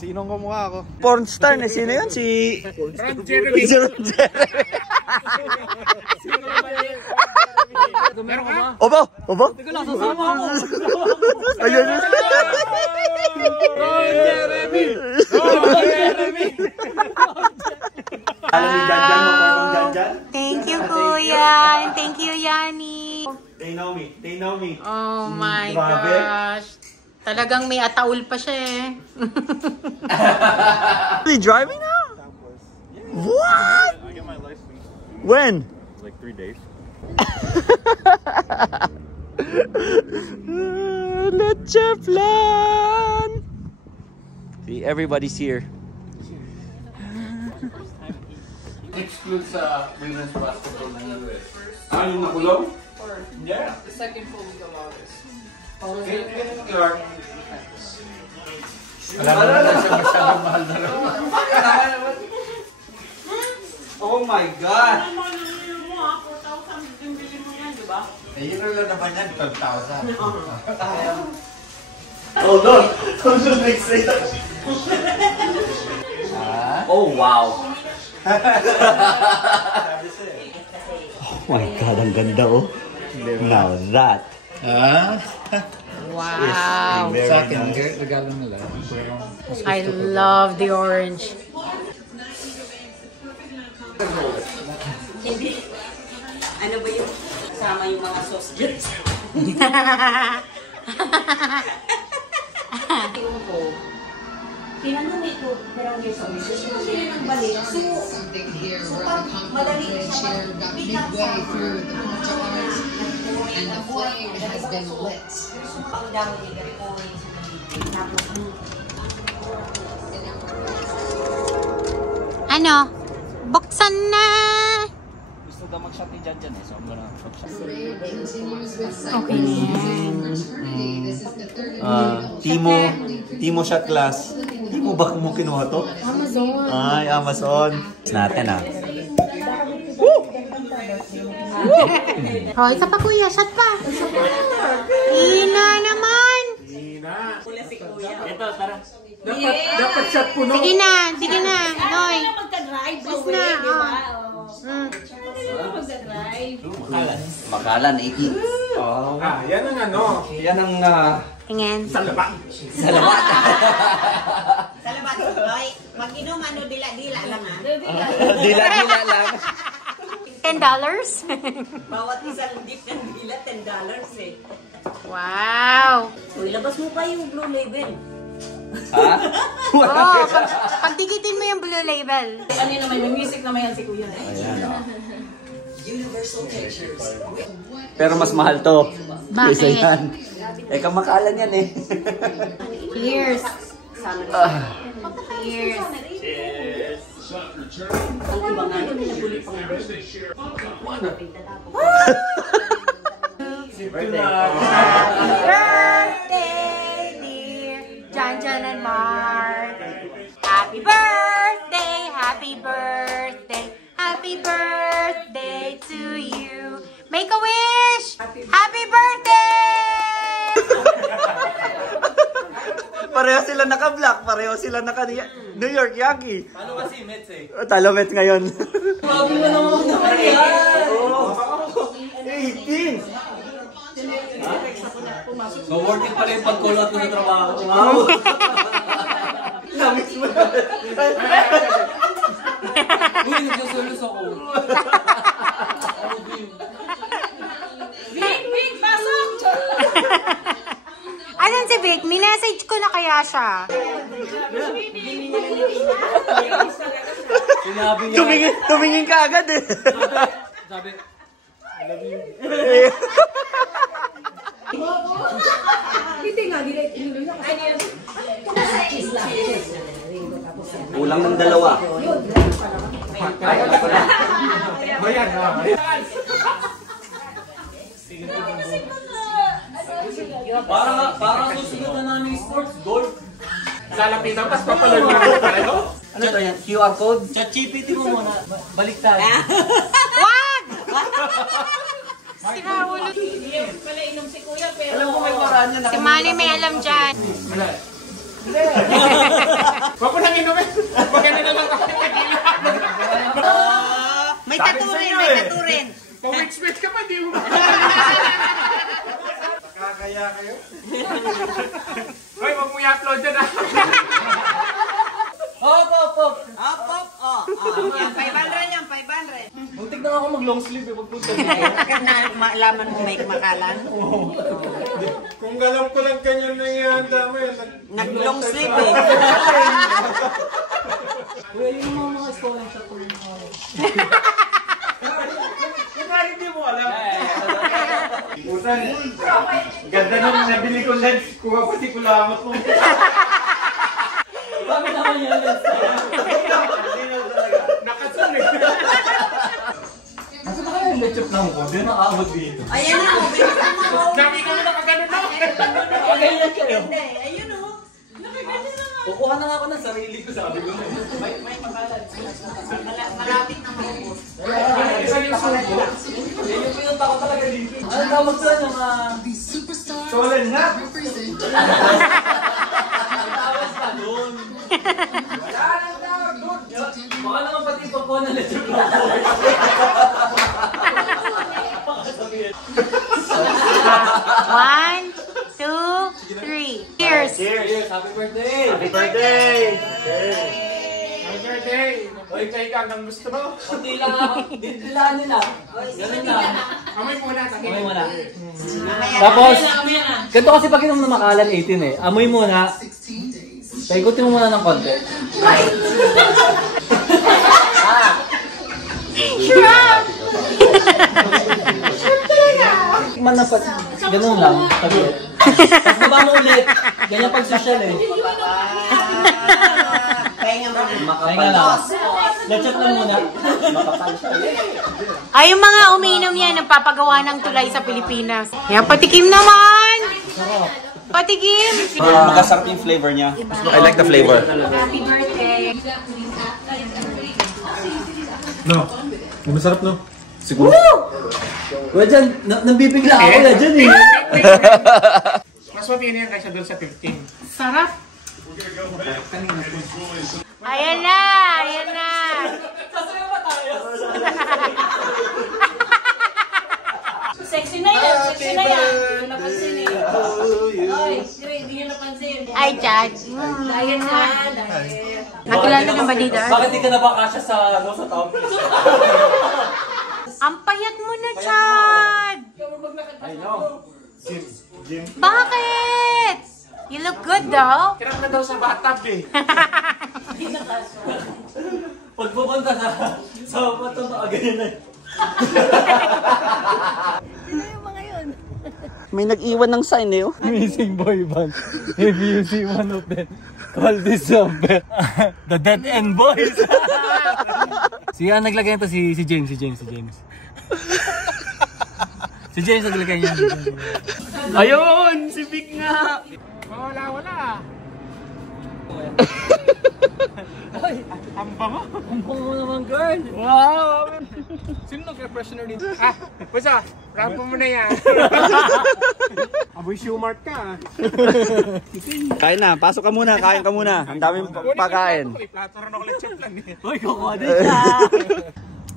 Sinong kumukha ako? Pornstar na. Sino yun? Si... Ron Jeremy. Meron ka ba? Obo! Obo! Teka lang, sasama ako. Ayun! Ron Jeremy! Ron Jeremy! Alam ni Janjan mo kung Janjan? Thank you, Kuya. And thank you, Yani. They know me. They know me. Oh my Grabe. gosh. Talagang may ataul pa siya eh. Are you driving now? What? I get my license. When? Like 3 days. Leche flan! See, everybody's here. Excludes women's basketball in the US. Ah, yung nakulong? Yeah. The second pool is the loudest. Alam na siya masyadong mahal na lang. Oh my God! Eh, yun lang naman yan, 12,000. Oh no! Don't just make sense. Oh wow! Oh my God, ang ganda oh. Now that. Wow. Sa akin, regalo nila. I love the orange. Hindi. Ano ba yung kasama yung mga sauce dyan? Tinanong ito, pero yung sauce. Gusto sila ng balik. Something here where the conflict chair got midway through the Poncha Arts and the flame has been lit. Ang dami ni Garipoli. Ano? Buksan na! Gusto daw mag-shot ni Janjan eh, so I'm gonna shot. Continues with Okay na yan. fraternity. This is the third Timo shot class. Timo ba mo kinuha to? Amazon. Ay, Amazon. Natin ah. Oh, isa pa kuya, shot pa. Ina naman. Ito, tara. Dapat shot po, no? Sige na, Noy. Magka-drive Please na, di ba? Magka-drive. Makalan, 18. Ah, yan ang ano. Yan ang... Tingin. Salabat. Salamat! Salamat. Oy, mag-inom ano dila-dila lang ha. Dila-dila lang. $10? Bawat isang dip ng dila, $10 eh. Wow. Uy, labas mo pa yung blue label. Ha? Oh, pagdikitin mo yung blue label. Ano naman, may music naman yan si Kuya. Pero mas mahal to. Bakit? Kaysa yan. Eh, kamakalan yan eh. Cheers. Cheers. Ang iba nga yun, nagulit pang Birthday, dear Janjan and Mark. Happy birthday, happy birthday, happy birthday to you. Make a wish. Happy birthday! Pareho sila naka-black. Pareho sila naka-New York Yankee. Ano kasi, Mets eh? Talo Mets ngayon. Grabe na naman yan! 18! So, worth it pala yung pag-call out ko sa trabaho. Wow! Namix mo na. Uy, nagsasalos ako. Big, pasok! Asan si Vic? Minessage ko na kaya siya. Sinabi niya. Tumingin ka agad eh. Sabi, I love you. Kulang ng dalawa. Para susunod na namin sports, golf. Lalapitan, tapos papaloy mo na pareho. Ano to yan? QR code? Chat-GPT mo muna. Balik tayo. Wag! Sira ulo. Pala inom si Kuya, pero... Alam ko may paraan yan. Si Manny may alam dyan. Wag mo nang inumin. Maganda na lang ako. May taturin, may taturin. Pawit-switch ka pa, di mo. Kakaya kayo? Hoy, wag mo i-upload dyan ah. Hop. Yan, 500 yan, 500. Muntik na ako mag-long sleeve eh. Pagpunta Na malaman mo may makalan. Kung galam ko lang kanyo na ihanda mo yan. Nag-long sleeve eh. Uy, ayun yung mga stolen shot ko yung Hindi mo alam. Putan, ganda nung nabili ko lens. Kuha pati ko lamot mo. Dami naman yung lens. Nakasulit. Asa na kaya yung lechop na mo ko? Hindi nakaabot dito. Ayan na, bilisan mo. Sabi ko na nakagano na. Ganyan kayo. Hindi, ayun o. Nakagano na nga. Kukuha na nga ako ng sarili ko, sabi ko na. May makalan. Malapit na maubos. Isa yung subo. Yan yung pinunta ko talaga dito. Ano tawag sa yung The superstar Solen na. represent tawas ka doon? Baka naman pati pagkuha na lechop na ako. One, two, three. Cheers! Cheers! Happy birthday! Happy birthday! Happy birthday. Hintay ka hanggang gusto mo. Kunti lang ako. Dilaan nila. Ganun lang. Amoy muna. Amoy muna. Tapos, ganito kasi pag inom na makalan 18 eh. Amoy muna. 16 days. Paikutin mo muna ng konti. Shrub! Man na pag... Ganun lang. Saglit. Tapos baba mo ulit. Ganyan pag social eh. Pahinga mo. Pahinga lang. Lechop lang muna. Ay, yung mga umiinom yan, nagpapagawa ng tulay sa Pilipinas. Yan, patikim naman! Patikim! Makasarap yung flavor niya. I like the flavor. Happy birthday! No. Masarap no? Siguro. Wala dyan, nabibigla ako na dyan eh. Mas mapili yan kaysa doon sa 15. Sarap! Ayan na! Ayan na! Sasayaw ba tayo? Sexy na yan, sexy na yan. Hindi nyo napansin eh. Ay, hindi nyo napansin. Ay, Chad. Ayan na, dahil. Nakilala ka ba dito? Bakit di ka na ba kasya sa top? Ang payat mo na, Chad! I know. Bakit? You look good, though. Kirap na daw sa bathtub eh. Pag pupunta sa bato na ganyan na. May nag-iwan ng sign eh. Amazing boy band. If you see one of them, call this number. The Dead End Boys. Naglagay nito si James. Si James naglagay niya. Ayun! Si Vic nga! Wala. Ang bango. Ang bango naman, girl. Wow! Sino nag-refreshener dito? Basta, rampo mo na yan. Aboy Shumart ka. Kain na, pasok ka muna, kain ka muna. Ang daming pagkain. Plato rin ako lechop lang eh. Hoy, kukuha din siya.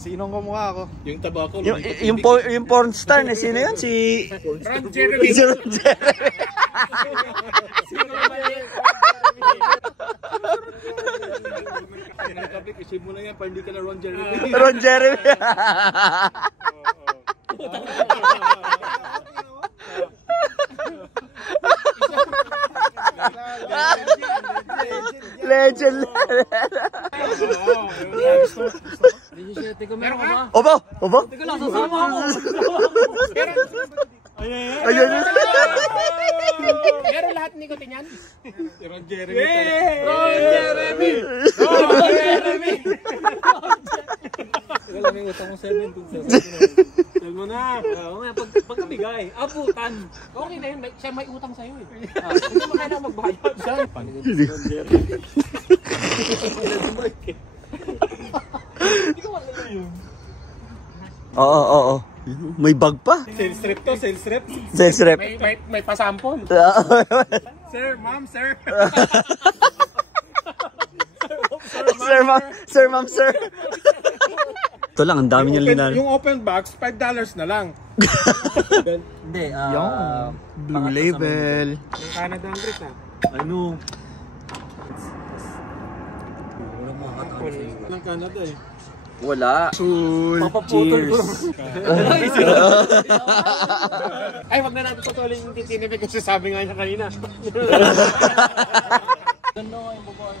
Sinong kumukha ako? Yung tabako. Yung porn star na sino yun? Si... Ron Jeremy. Si Ron Jeremy. Isip mo na yan, para hindi ka na Ron Jeremy. Ron Jeremy. Legend. Meron ka? Opo! Teka lang, sasama ako. Ayun. Meron lahat nikotin yan? Si Ron Jeremy. Teka lang, may utang ko 7. Tell mo na. Pagkabigay, aputan. Okay na yun, siya may utang sa'yo eh. Hindi mo kailangan magbayad. Hindi ko malala yun. Oo. May bag pa. Sales rep to, sales rep. Sales rep. May pasampol. Sir, ma'am, sir. sir, ma'am. Sir, ma'am, sir. Ito lang, ang dami niyang linan. Yung open box, $5 na lang. Hindi, Blue label. Yung Canada ang Chris ah. Ano? Ng Canada eh. Wala. Papaputol ko. Ay, wag na natin patuloy yung titinipid kasi sabi nga niya kanina. Ganda nga yung babae.